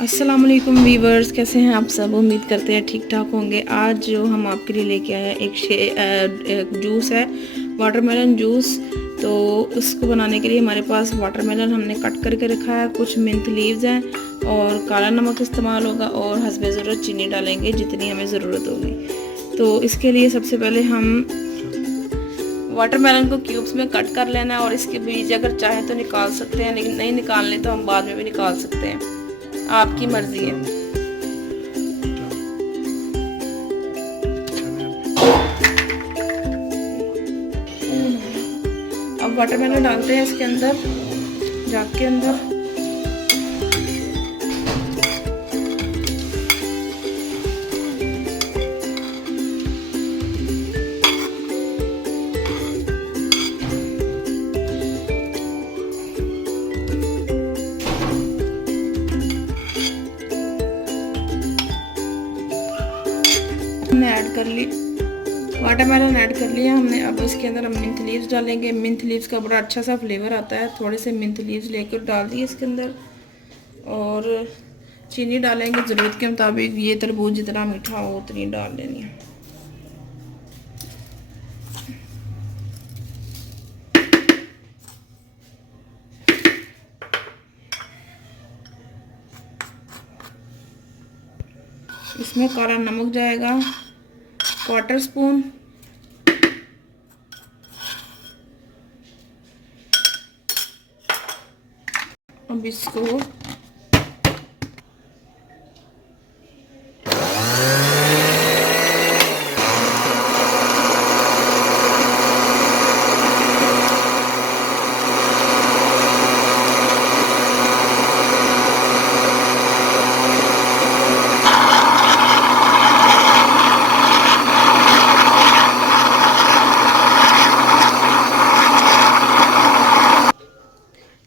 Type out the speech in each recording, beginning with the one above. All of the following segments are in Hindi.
अस्सलाम वालेकुम वीवर्स, कैसे हैं आप सब। उम्मीद करते हैं ठीक ठाक होंगे। आज जो हम आपके लिए लेके आए हैं एक जूस है, वाटरमेलन जूस। तो उसको बनाने के लिए हमारे पास वाटरमेलन हमने कट करके रखा है, कुछ मिंट लीव्स हैं और काला नमक इस्तेमाल होगा और हस्बे ज़रूरत चीनी डालेंगे जितनी हमें ज़रूरत होगी। तो इसके लिए सबसे पहले हम वाटरमेलन को क्यूब्स में कट कर लेना है और इसके बीज अगर चाहें तो निकाल सकते हैं, लेकिन नहीं निकालने तो हम बाद में भी निकाल सकते हैं, आपकी मर्जी है। अब वाटरमेलन डालते हैं इसके अंदर, जग के अंदर। हमने ऐड कर ली, वाटरमेलन ऐड कर लिया हमने। अब इसके अंदर हम मिंट लीव्स डालेंगे। मिंट लीव्स का बड़ा अच्छा सा फ्लेवर आता है। थोड़े से मिंट लीव्स लेकर डाल दिए इसके अंदर और चीनी डालेंगे ज़रूरत के मुताबिक। ये तरबूज जितना मीठा हो उतनी डाल लेनी है। इसमें काला नमक जाएगा 1/4 स्पून, अब इसको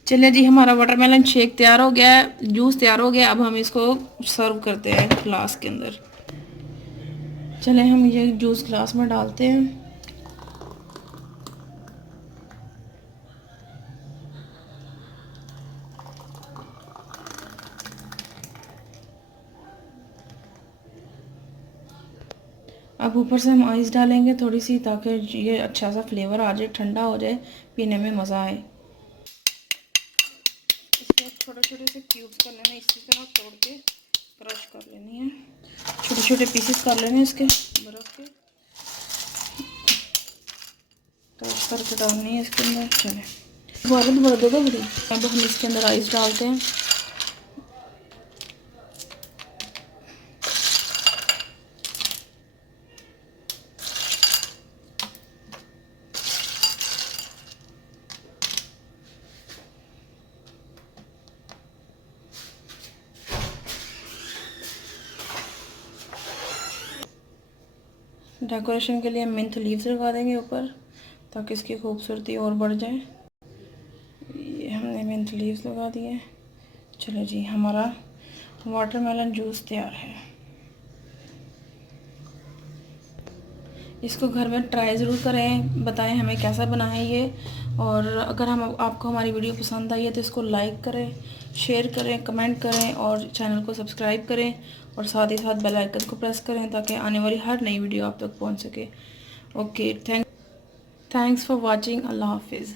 चलिए जी, हमारा वाटरमेलन शेक तैयार हो गया है, जूस तैयार हो गया। अब हम इसको सर्व करते हैं ग्लास के अंदर। चलें हम ये जूस ग्लास में डालते हैं। अब ऊपर से हम आइस डालेंगे थोड़ी सी, ताकि ये अच्छा सा फ्लेवर आ जाए, ठंडा हो जाए, पीने में मज़ा आए। इसके छोटे छोटे से क्यूब्स कर लेने, इसी तरह तोड़ के क्रश कर लेनी है, छोटे छोटे पीसेस कर लेने इसके, बर्फ़ के क्रश करके डालनी है इसके अंदर। चले भारत भर देगा बड़ी। अब हम इसके अंदर आइस डालते हैं। डेकोरेशन के लिए मिंट लीव्स लगा देंगे ऊपर, ताकि इसकी खूबसूरती और बढ़ जाए। ये हमने मिंट लीव्स लगा दिए। चलो जी, हमारा वाटरमेलन जूस तैयार है। इसको घर में ट्राई ज़रूर करें, बताएं हमें कैसा बना है ये। और अगर आपको हमारी वीडियो पसंद आई है तो इसको लाइक करें, शेयर करें, कमेंट करें और चैनल को सब्सक्राइब करें और साथ ही साथ बेल आइकन को प्रेस करें, ताकि आने वाली हर नई वीडियो आप तक पहुंच सके। Okay, thanks for watching. अल्लाह हाफिज़।